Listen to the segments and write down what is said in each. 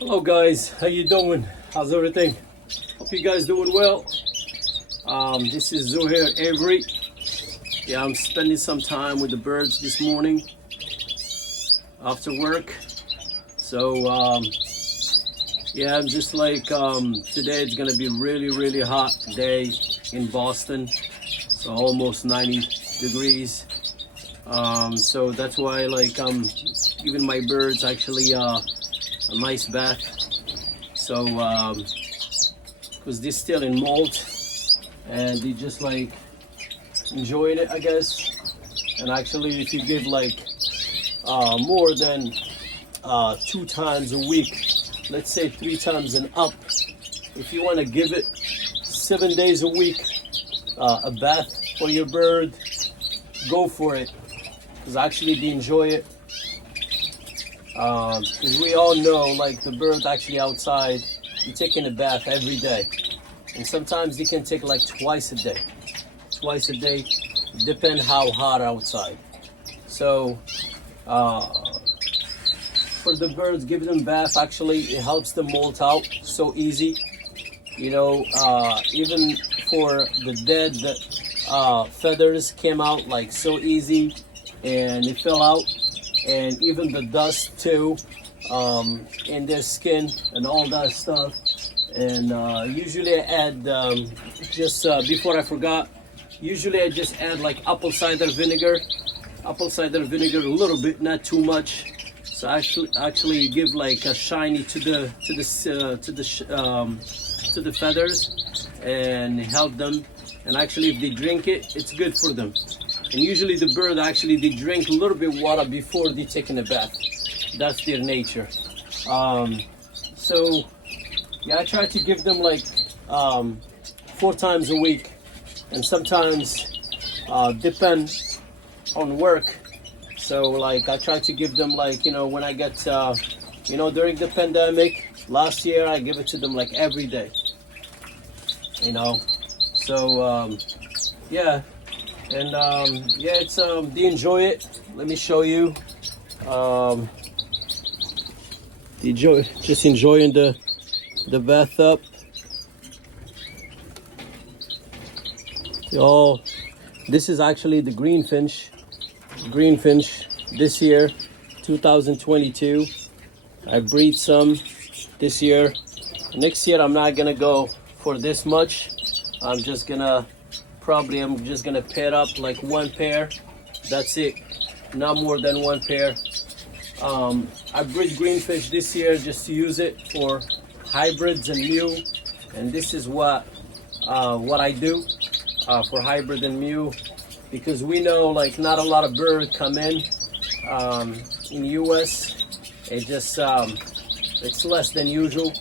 Hello guys, how you doing? How's everything? Hope you guys doing well. This is Zohair Avery. Yeah, I'm spending some time with the birds this morning after work. So yeah, I'm just like today it's gonna be really hot day in Boston, so almost 90 degrees. So that's why like I'm giving my birds actually a nice bath. So because they're still in molt and they just like enjoying it, I guess. And actually if you give like more than 2 times a week, let's say 3 times and up, if you want to give it 7 days a week a bath for your bird, go for it, because actually they enjoy it. Because we all know like the birds actually outside, you're taking a bath every day, and sometimes they can take like twice a day, depend how hot outside. So for the birds, giving them bath actually it helps them molt out so easy, you know. Even for the dead feathers came out like so easy, and it fell out, and even the dust too in their skin and all that stuff. And usually I add just before I forgot, usually I just add like apple cider vinegar a little bit, not too much. So actually give like a shiny to the feathers and help them. And actually if they drink it, it's good for them. And usually the bird actually they drink a little bit water before they taking a bath. That's their nature. So yeah, I try to give them like 4 times a week, and sometimes depend on work. So like I try to give them like, you know, when I get you know, during the pandemic last year I give it to them like every day, you know. So yeah. And yeah, it's they enjoy it. Let me show you. Just enjoying the bathtub. Oh, this is actually the greenfinch this year, 2022. I breed some this year. Next year I'm not gonna go for this much. I'm just gonna pair up like 1 pair. That's it, not more than 1 pair. I breed greenfish this year just to use it for hybrids and mew, and this is what I do for hybrid and mew, because we know like not a lot of birds come in US. It just it's less than usual.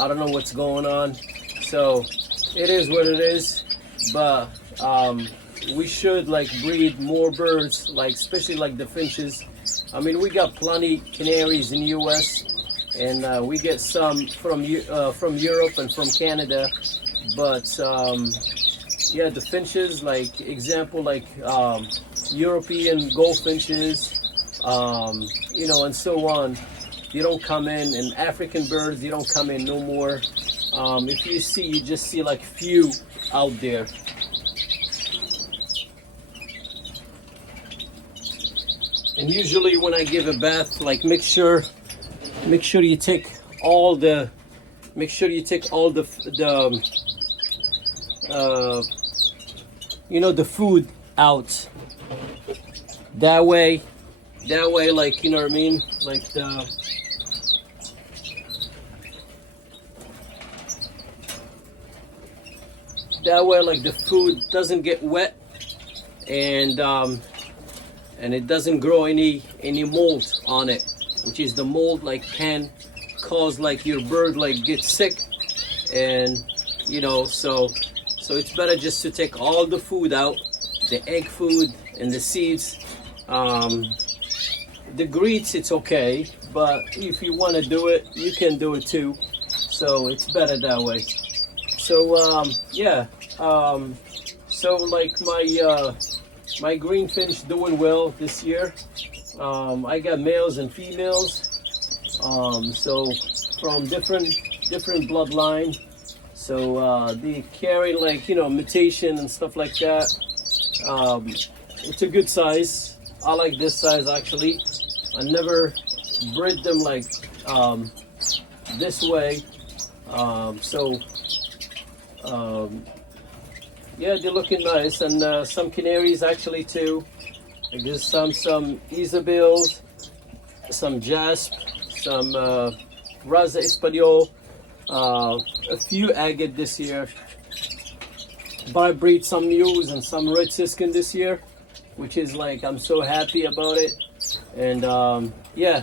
I don't know what's going on, so it is what it is. But we should like breed more birds, like especially like the finches. I mean, we got plenty canaries in US, and we get some from Europe and from Canada. But yeah, the finches, like example, like European goldfinches, you know, and so on. They don't come in, and African birds, they don't come in no more. If you see, you just see like few out there. And usually when I give a bath, like make sure you take all the you know, the food out. That way like, you know what I mean, like that way like the food doesn't get wet, and it doesn't grow any mold on it, which is the mold like can cause like your bird like get sick. And you know, so it's better just to take all the food out, the egg food and the seeds. The greets, it's okay, but if you want to do it, you can do it too. So it's better that way. So yeah, so like my greenfinch doing well this year. I got males and females. So from different bloodline. So they carry like, you know, mutation and stuff like that. It's a good size. I like this size actually. I never bred them like this way. So yeah, they're looking nice, and some canaries actually too. Like there's some Isabels, some Jasp, some Raza Espanol, a few agate this year. But I breed some news and some red siskin this year, which is like, I'm so happy about it. And yeah,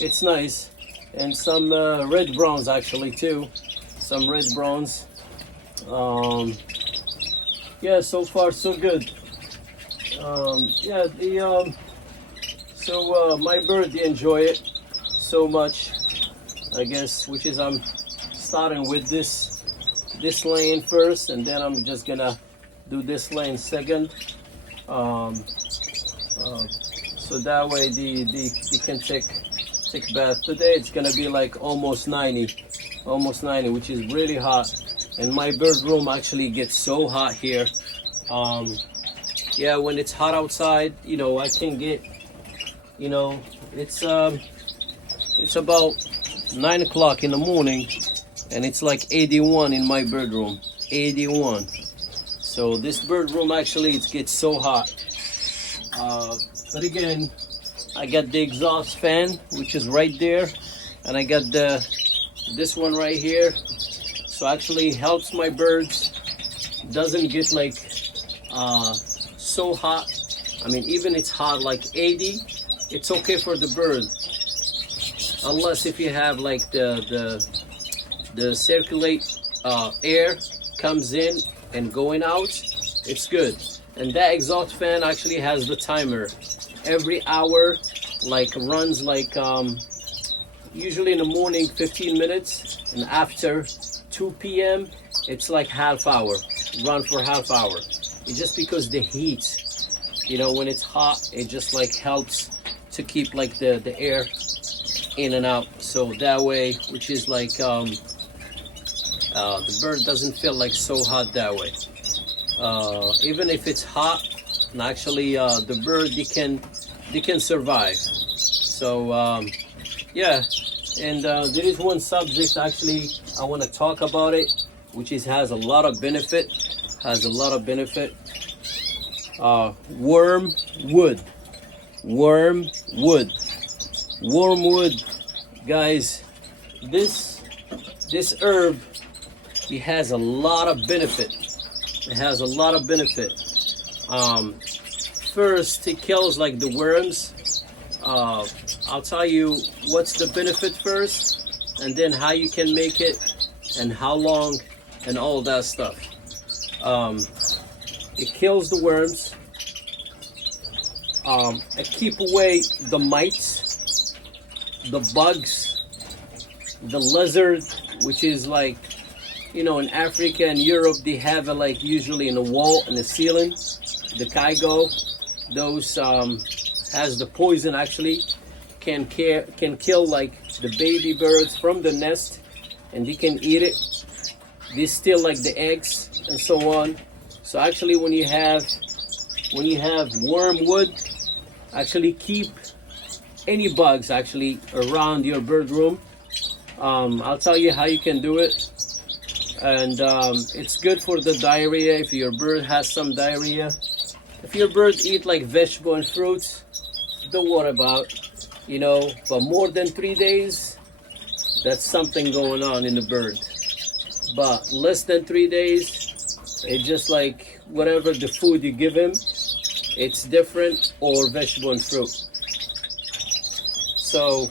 it's nice. And some red browns actually too. Some red browns. Yeah, so far so good. Yeah, my bird, they enjoy it so much, I guess, which is I'm starting with this lane first, and then I'm just gonna do this lane second. So that way they can take bath. Today it's gonna be like almost 90, which is really hot. And my bird room actually gets so hot here. Yeah, when it's hot outside, you know, I can get, you know, it's about 9 o'clock in the morning, and it's like 81 in my bird room. 81. So this bird room actually, it gets so hot. But again, I got the exhaust fan, which is right there, and I got this one right here. So actually helps my birds. Doesn't get like so hot. I mean, even it's hot like 80, it's okay for the bird. Unless if you have like the circulate air comes in and going out, it's good. And that exhaust fan actually has the timer. Every hour like runs like usually in the morning 15 minutes, and after 2 p.m. it's like half hour, run for half hour. It's just because the heat, you know, when it's hot, it just like helps to keep like the air in and out. So that way, which is like the bird doesn't feel like so hot that way. Even if it's hot, and actually the bird, they can survive. So yeah. And there is one subject actually I want to talk about it, which has a lot of benefit. Wormwood. Wormwood, guys. This herb, it has a lot of benefit. First, it kills like the worms. I'll tell you what's the benefit first, and then how you can make it, and how long, and all that stuff. It kills the worms. It keep away the mites, the bugs, the lizard, which is like, you know, in Africa and Europe, they have it like usually in the wall and the ceiling. The kaigo, those has the poison actually, can kill like the baby birds from the nest, and they can eat it. They steal like the eggs and so on. So actually, when you have wormwood, actually keep any bugs actually around your bird room. I'll tell you how you can do it. And it's good for the diarrhea if your bird has some diarrhea. If your bird eat like vegetable and fruits, don't worry about, you know, but more than 3 days, that's something going on in the bird. But less than 3 days, it's just like whatever the food you give him, it's different, or vegetable and fruit. So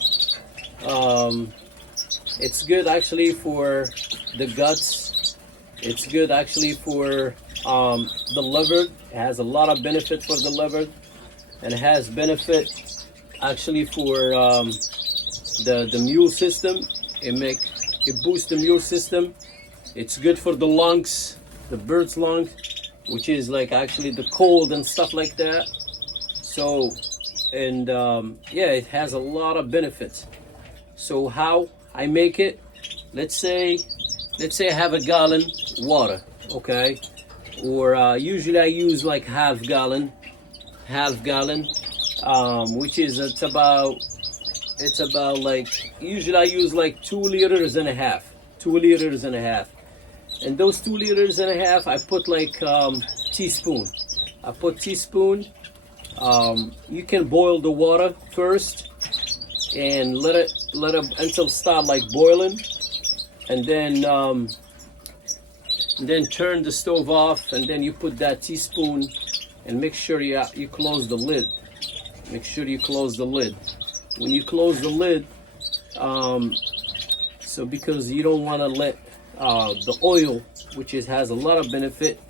it's good actually for the guts. It's good actually for the liver. It has a lot of benefit for the liver, and it has benefit actually for the immune system. It boosts the immune system. It's good for the lungs, the bird's lungs, which is like actually the cold and stuff like that. So, and yeah, it has a lot of benefits. So how I make it, let's say I have a gallon water, okay? Or usually I use like half gallon, which is it's about like, usually I use like 2 liters and a half, 2 liters and a half. And those 2 liters and a half, I put like teaspoon. I put teaspoon. You can boil the water first and let it until start like boiling, and then turn the stove off, and then you put that teaspoon and make sure you close the lid. Make sure you close the lid. When you close the lid, so because you don't want to let the oil, which has a lot of benefit,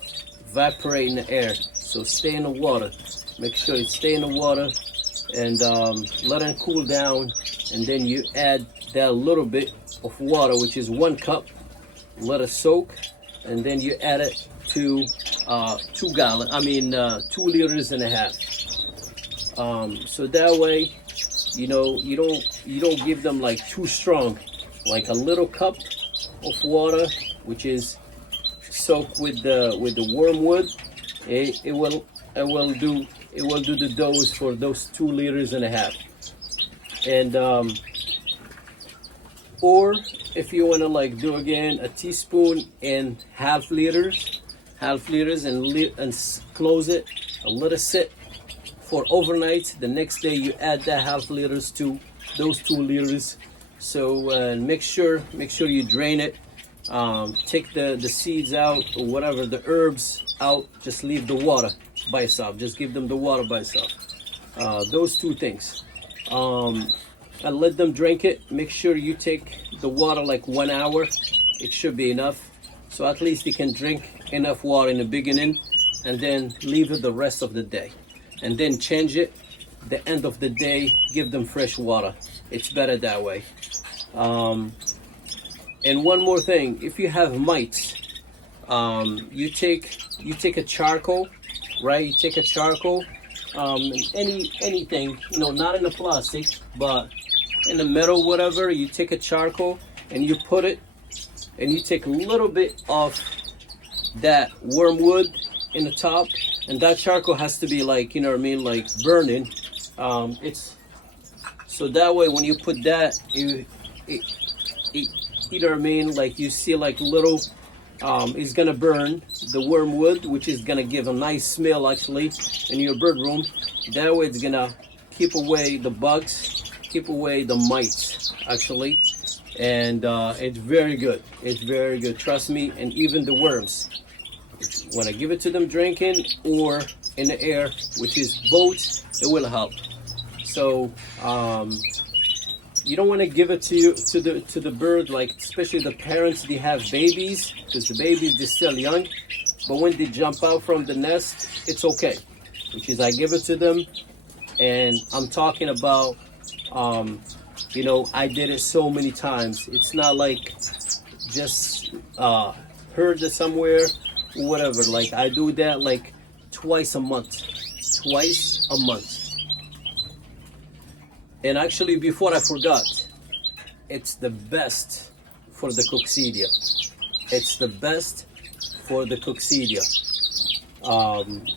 evaporate in the air. So stay in the water. Make sure it stay in the water, and let it cool down. And then you add that little bit of water, which is 1 cup. Let it soak, and then you add it to 2 liters and a half. So that way, you don't give them like too strong. Like a little cup of water, which is soaked with the wormwood, it will do the dose for those 2 liters and a half. And or if you want to like do again a teaspoon and half liters and close it and let it sit for overnight. The next day you add that half liters to those 2 liters. So make sure you drain it. Take the seeds out, or whatever, the herbs out. Just leave the water by itself. Just give them the water by itself. Those 2 things. And let them drink it. Make sure you take the water like 1 hour. It should be enough. So at least you can drink enough water in the beginning, and then leave it the rest of the day. And then change it the end of the day. Give them fresh water. It's better that way. And one more thing, if you have mites, you take a charcoal, right? You take a charcoal, anything, not in the plastic, but in the metal, whatever. You take a charcoal and you put it, and you take a little bit of that wormwood in the top, and that charcoal has to be like, like burning. It's so that way when you put that, like you see like little, it's gonna burn the wormwood, which is gonna give a nice smell actually in your bird room. That way it's gonna keep away the bugs, keep away the mites actually, and it's very good. It's very good, trust me. And even the worms, when I give it to them drinking or in the air, which is both, it will help. So you don't want to give it to the bird, like especially the parents, they have babies, because the babies, they're still young. But when they jump out from the nest, it's okay. Which is I give it to them, and I'm talking about, I did it so many times. It's not like just heard it somewhere or whatever. Like I do that like twice a month. And actually, before I forgot, it's the best for the coccidia. It's the best for the coccidia.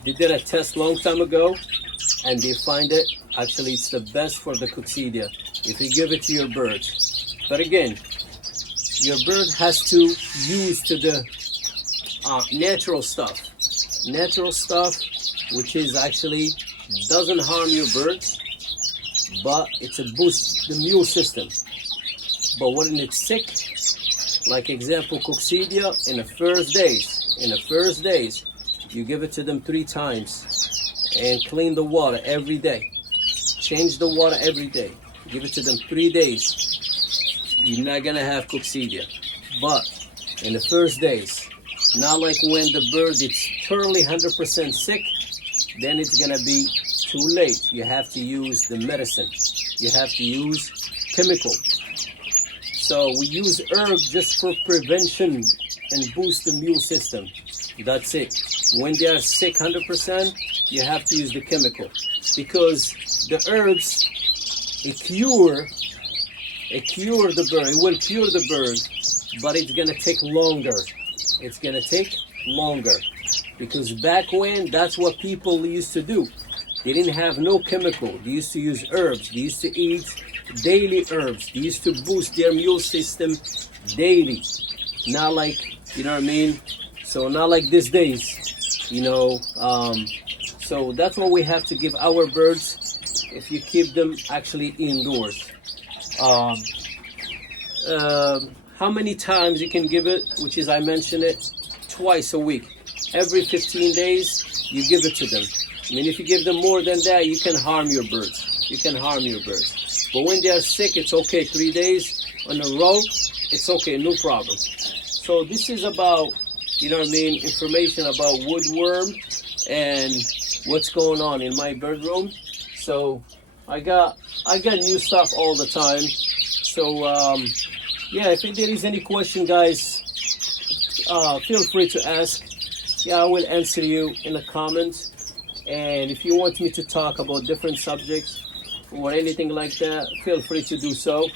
They did a test long time ago, and they find it. Actually, it's the best for the coccidia if you give it to your bird. But again, your bird has to use to the natural stuff, which is actually doesn't harm your birds, but it's a boost the immune system. But when it's sick, like example coccidia, in the first days, you give it to them 3 times and clean the water every day. Change the water every day. Give it to them 3 days. You're not gonna have coccidia. But in the first days, not like when the bird is totally 100% sick, then it's gonna be too late. You have to use the medicine. You have to use chemical. So we use herbs just for prevention and boost the immune system. That's it. When they are sick 100%, you have to use the chemical, because the herbs, it cure it cure the bird. It will cure the bird, but it's gonna take longer. It's gonna take longer because back when, that's what people used to do. They didn't have no chemical. They used to use herbs. They used to eat daily herbs. They used to boost their immune system daily. Not like, you know what I mean? So not like these days, you know. So that's what we have to give our birds if you keep them actually indoors. How many times you can give it, which is, I mentioned it, twice a week. Every 15 days, you give it to them. I mean, if you give them more than that, you can harm your birds. You can harm your birds. But when they are sick, it's okay. 3 days in a row, it's okay, no problem. So this is about, you know what I mean, information about woodworm and what's going on in my bird room. So I got new stuff all the time. So yeah, if there is any question, guys, feel free to ask. Yeah, I will answer you in the comments. And if you want me to talk about different subjects or anything like that, feel free to do so.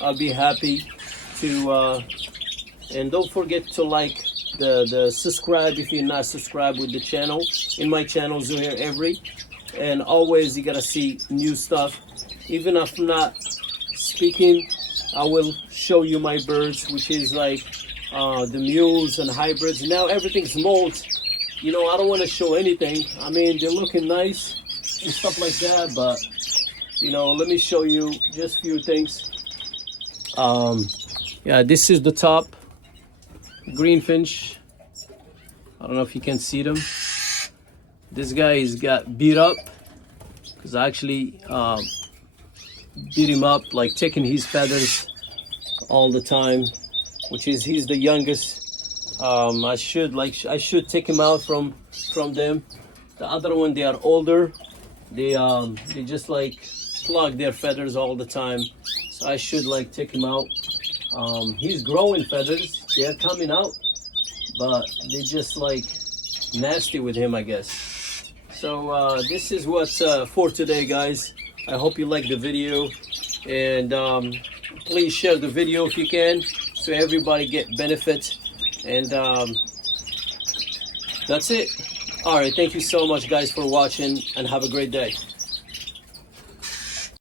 I'll be happy to. And don't forget to like the subscribe if you're not subscribed with the channel. In my channel, Zuhair Every. And always you gotta see new stuff. Even if I'm not speaking, I will show you my birds, which is like the mules and hybrids. Now everything's molt. You know, I don't want to show anything. I mean, they're looking nice and stuff like that, but you know, let me show you just a few things. Yeah, this is the top greenfinch. I don't know if you can see them. This guy has got beat up because I actually beat him up, like taking his feathers all the time, which is, he's the youngest. I should take him out from them. The other one, they are older. They just like plug their feathers all the time. So I should like take him out. He's growing feathers. They're coming out, but they're just like nasty with him, I guess. So this is what's for today, guys. I hope you like the video, and please share the video if you can, so everybody get benefit. And that's it. All right, thank you so much, guys, for watching, and have a great day.